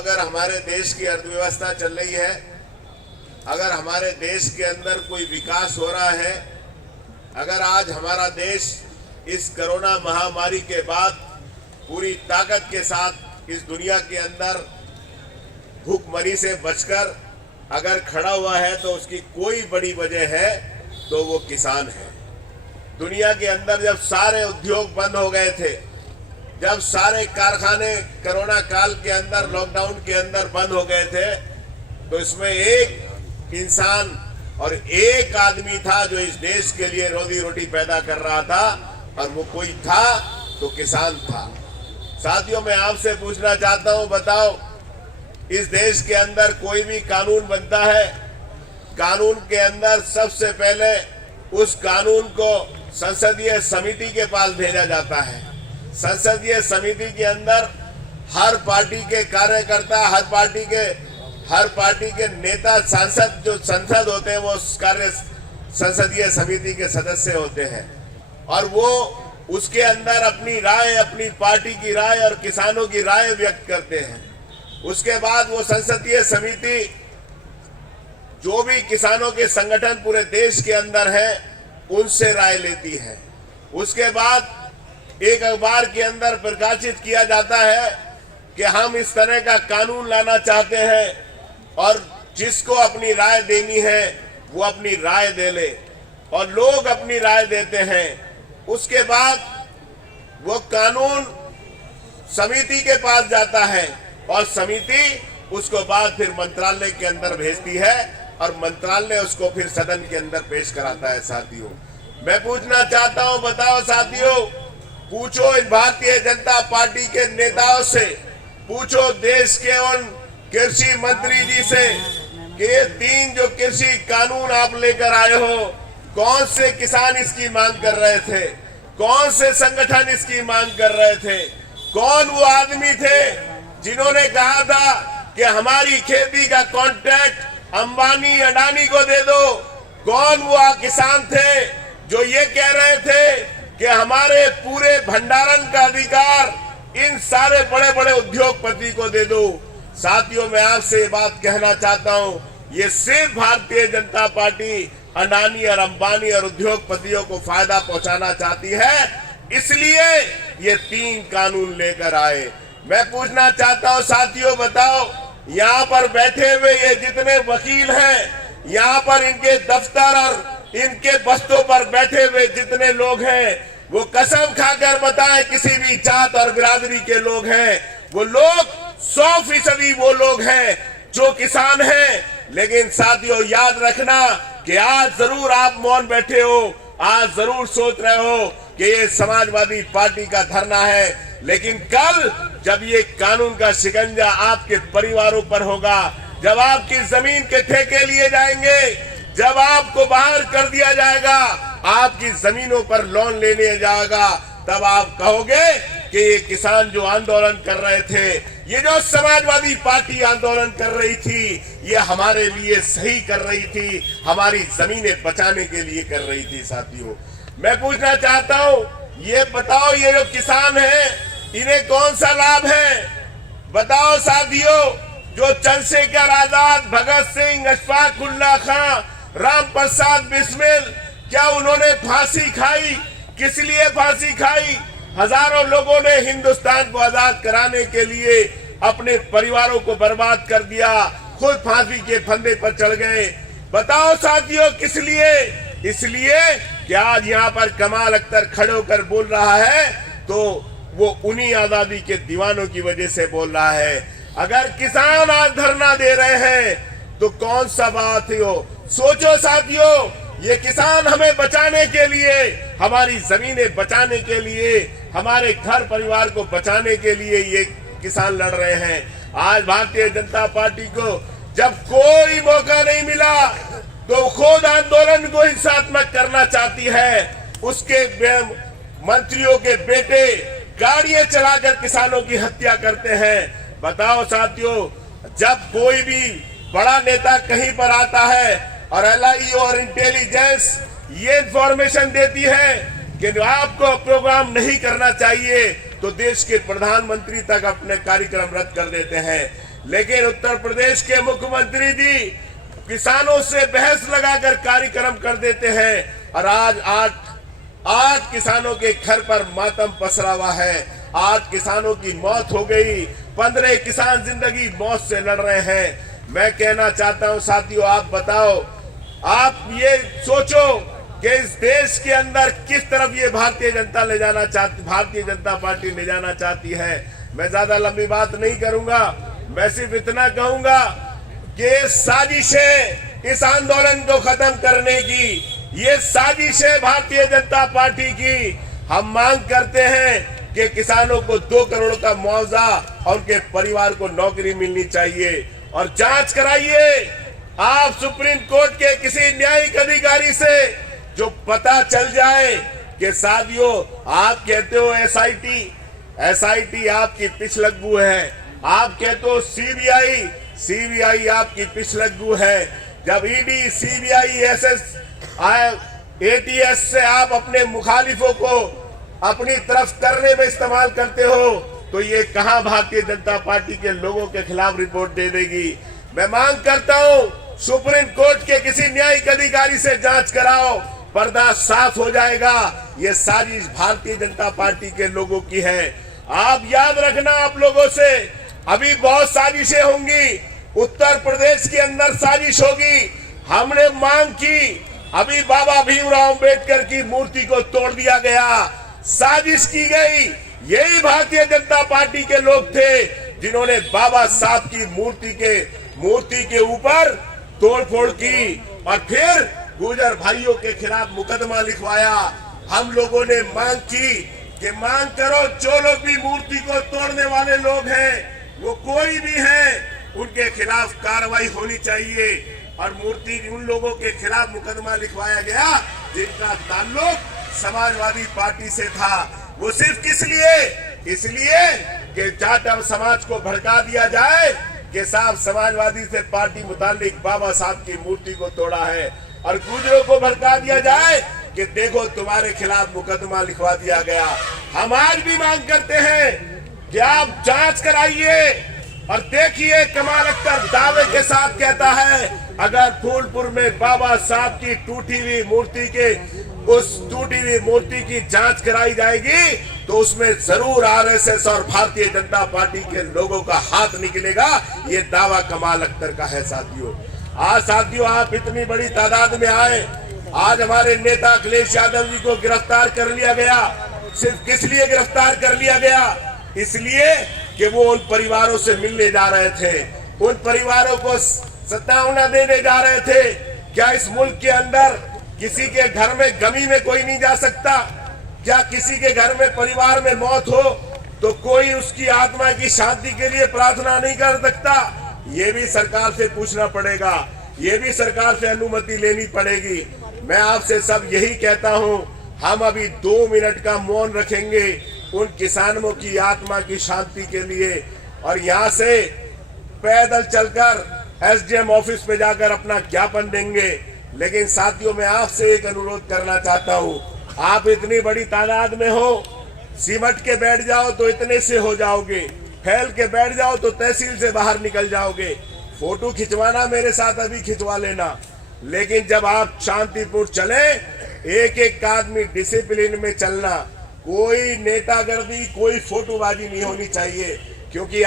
अगर हमारे देश की अर्थव्यवस्था चल रही है, अगर हमारे देश के अंदर कोई विकास हो रहा है, अगर आज हमारा देश इस कोरोना महामारी के बाद पूरी ताकत के साथ इस दुनिया के अंदर भूखमरी से बचकर अगर खड़ा हुआ है, तो उसकी कोई बड़ी वजह है तो वो किसान है। दुनिया के अंदर जब सारे उद्योग बंद हो गए थे, जब सारे कारखाने कोरोना काल के अंदर लॉकडाउन के अंदर बंद हो गए थे, तो इसमें एक इंसान और एक आदमी था जो इस देश के लिए रोजी रोटी पैदा कर रहा था, और वो कोई था तो किसान था। साथियों, मैं आपसे पूछना चाहता हूं, बताओ, इस देश के अंदर कोई भी कानून बनता है, कानून के अंदर सबसे पहले उस कानून को संसदीय समिति के पास भेजा जाता है। संसदीय समिति के अंदर हर पार्टी के कार्यकर्ता, हर पार्टी के नेता, सांसद जो संसद होते हैं, वो संसदीय समिति के सदस्य होते हैं, और वो उसके अंदर अपनी राय, अपनी पार्टी की राय और किसानों की राय व्यक्त करते हैं। उसके बाद वो संसदीय समिति जो भी किसानों के संगठन पूरे देश के अंदर है, उनसे राय लेती है। उसके बाद एक अखबार के अंदर प्रकाशित किया जाता है कि हम इस तरह का कानून लाना चाहते हैं, और जिसको अपनी राय देनी है वो अपनी राय दे ले, और लोग अपनी राय देते हैं। उसके बाद वो कानून समिति के पास जाता है, और समिति उसको बाद फिर मंत्रालय के अंदर भेजती है, और मंत्रालय उसको फिर सदन के अंदर पेश कराता है। साथियों, मैं पूछना चाहता हूं, बताओ साथियों, पूछो इन भारतीय जनता पार्टी के नेताओं से, पूछो देश के उन कृषि मंत्री जी से कि ये 3 जो कृषि कानून आप लेकर आए हो, कौन से किसान इसकी मांग कर रहे थे, कौन से संगठन इसकी मांग कर रहे थे, कौन वो आदमी थे जिन्होंने कहा था कि हमारी खेती का कॉन्ट्रैक्ट अंबानी अडानी को दे दो, कौन वो किसान थे जो ये कह रहे थे कि हमारे पूरे भंडारण का अधिकार इन सारे बड़े बड़े उद्योगपति को दे दो। साथियों, मैं आपसे ये बात कहना चाहता हूं, ये सिर्फ भारतीय जनता पार्टी अडानी और अंबानी और उद्योगपतियों को फायदा पहुंचाना चाहती है, इसलिए ये 3 कानून लेकर आए। मैं पूछना चाहता हूं साथियों, बताओ, यहाँ पर बैठे हुए ये जितने वकील हैं, यहाँ पर इनके दफ्तर और इनके बस्तों पर बैठे हुए जितने लोग हैं, वो कसम खाकर बताएं, किसी भी जात और बिरादरी के लोग हैं, वो लोग 100% वो लोग हैं जो किसान हैं। लेकिन साथियों, याद रखना कि आज जरूर आप मौन बैठे हो, आज जरूर सोच रहे हो कि ये समाजवादी पार्टी का धरना है, लेकिन कल जब ये कानून का शिकंजा आपके परिवारों पर होगा, जब आपकी जमीन के ठेके लिए जाएंगे, जब आपको बाहर कर दिया जाएगा, आपकी जमीनों पर लोन लेने जाएगा, तब आप कहोगे कि ये किसान जो आंदोलन कर रहे थे, ये जो समाजवादी पार्टी आंदोलन कर रही थी, ये हमारे लिए सही कर रही थी, हमारी जमीनें बचाने के लिए कर रही थी। साथियों, मैं पूछना चाहता हूं, ये बताओ, ये जो किसान हैं, इन्हें कौन सा लाभ है? बताओ साथियों, जो चंद्रशेखर आजाद, भगत सिंह, अशफाक उल्लाह खां, राम प्रसाद बिस्मिल, क्या उन्होंने फांसी खाई? किस लिए फांसी खाई? हजारों लोगों ने हिंदुस्तान को आजाद कराने के लिए अपने परिवारों को बर्बाद कर दिया, खुद फांसी के फंदे पर चढ़ गए। बताओ साथियों, किस लिए? इसलिए कि आज यहाँ पर कमाल अख्तर खड़े होकर बोल रहा है, तो वो उन्हीं आजादी के दीवानों की वजह से बोल रहा है। अगर किसान आज धरना दे रहे हैं, तो कौन सा बात हो? सोचो साथियों, ये किसान हमें बचाने के लिए, हमारी जमीनें बचाने के लिए, हमारे घर परिवार को बचाने के लिए ये किसान लड़ रहे हैं। आज भारतीय जनता पार्टी को जब कोई मौका नहीं मिला, तो खुद आंदोलन को हिंसात्मक करना चाहती है। उसके मंत्रियों के बेटे गाड़ियां चलाकर किसानों की हत्या करते हैं। बताओ साथियों, जब कोई भी बड़ा नेता कहीं पर आता है और LIU और इंटेलिजेंस ये इंफॉर्मेशन देती है कि आपको प्रोग्राम नहीं करना चाहिए, तो देश के प्रधानमंत्री तक अपने कार्यक्रम रद्द कर देते हैं। लेकिन उत्तर प्रदेश के मुख्यमंत्री जी किसानों से बहस लगाकर कार्यक्रम कर देते हैं और आज किसानों के घर पर मातम पसरा हुआ है। आज किसानों की मौत हो गई, 15 किसान जिंदगी मौत से लड़ रहे हैं। मैं कहना चाहता हूं साथियों, आप बताओ, आप ये सोचो कि इस देश के अंदर किस तरफ ये भारतीय जनता पार्टी ले जाना चाहती है। मैं ज्यादा लंबी बात नहीं करूंगा, मैं सिर्फ इतना कहूंगा कि साजिश है इस आंदोलन को खत्म करने की, ये साजिश है भारतीय जनता पार्टी की। हम मांग करते हैं कि किसानों को 2 करोड़ का मुआवजा और उनके परिवार को नौकरी मिलनी चाहिए। और जांच कराइए आप सुप्रीम कोर्ट के किसी न्यायिक अधिकारी से, जो पता चल जाए कि साथियों आप कहते हो एसआईटी आपकी पिछलग्गू है, आप कहते हो सीबीआई आपकी पिछलग्गू है। जब ईडी, सीबीआई, एटीएस से आप अपने मुखालिफों को अपनी तरफ करने में इस्तेमाल करते हो, तो ये कहां भारतीय जनता पार्टी के लोगों के खिलाफ रिपोर्ट दे देगी। मैं मांग करता हूं सुप्रीम कोर्ट के किसी न्यायिक अधिकारी से जांच कराओ, पर्दा साफ हो जाएगा। ये साजिश भारतीय जनता पार्टी के लोगों की है। आप याद रखना, आप लोगों से अभी बहुत साजिशें होंगी। उत्तर प्रदेश के अंदर साजिश होगी। हमने मांग की, अभी बाबा भीमराव अंबेडकर की मूर्ति को तोड़ दिया गया, साजिश की गई। यही भारतीय जनता पार्टी के लोग थे जिन्होंने बाबा साहब की मूर्ति के ऊपर तोड़फोड़ की और फिर गुर्जर भाइयों के खिलाफ मुकदमा लिखवाया। हम लोगों ने मांग की कि मांग करो, जो लोग भी मूर्ति को तोड़ने वाले लोग हैं, वो कोई भी हैं, उनके खिलाफ कार्रवाई होनी चाहिए। और उन लोगों के खिलाफ मुकदमा लिखवाया गया जिनका ताल्लुक समाजवादी पार्टी से था। वो सिर्फ किस लिए? इसलिए कि जाट समाज को भड़का दिया जाए कि साहब समाजवादी से पार्टी मुतालिक बाबा साहब की मूर्ति को तोड़ा है, और गुर्जरों को भड़का दिया जाए कि देखो तुम्हारे खिलाफ मुकदमा लिखवा दिया गया। हम आज भी मांग करते हैं कि आप जांच कराइए और देखिए, कमाल अख्तर दावे के साथ कहता है अगर फूलपुर में बाबा साहब की टूटी हुई मूर्ति की जांच कराई जाएगी तो उसमें जरूर आरएसएस और भारतीय जनता पार्टी के लोगों का हाथ निकलेगा। ये दावा कमाल अख्तर का है। साथियों आप इतनी बड़ी तादाद में आए। आज हमारे नेता अखिलेश यादव जी को गिरफ्तार कर लिया गया। सिर्फ किस लिए गिरफ्तार कर लिया गया? इसलिए कि वो उन परिवारों से मिलने जा रहे थे, उन परिवारों को सत्तावना देने जा रहे थे। क्या इस मुल्क के अंदर किसी के घर में गमी में कोई नहीं जा सकता? क्या किसी के घर में परिवार में मौत हो तो कोई उसकी आत्मा की शांति के लिए प्रार्थना नहीं कर सकता? ये भी सरकार से पूछना पड़ेगा, ये भी सरकार से अनुमति लेनी पड़ेगी। मैं आपसे सब यही कहता हूं, हम अभी 2 मिनट का मौन रखेंगे उन किसानों की आत्मा की शांति के लिए, और यहाँ से पैदल चलकर एसडीएम ऑफिस पे जाकर अपना ज्ञापन देंगे। लेकिन साथियों मैं आपसे एक अनुरोध करना चाहता हूँ, आप इतनी बड़ी तादाद में हो, सिमट के बैठ जाओ तो इतने से हो जाओगे, फैल के बैठ जाओ तो तहसील से बाहर निकल जाओगे। फोटो खिंचवाना मेरे साथ अभी खिंचवा लेना, लेकिन जब आप शांतिपूर्ण चले, एक एक आदमी डिसिप्लिन में चलना, कोई नेतागर्दी, कोई फोटोबाजी नहीं होनी चाहिए, क्योंकि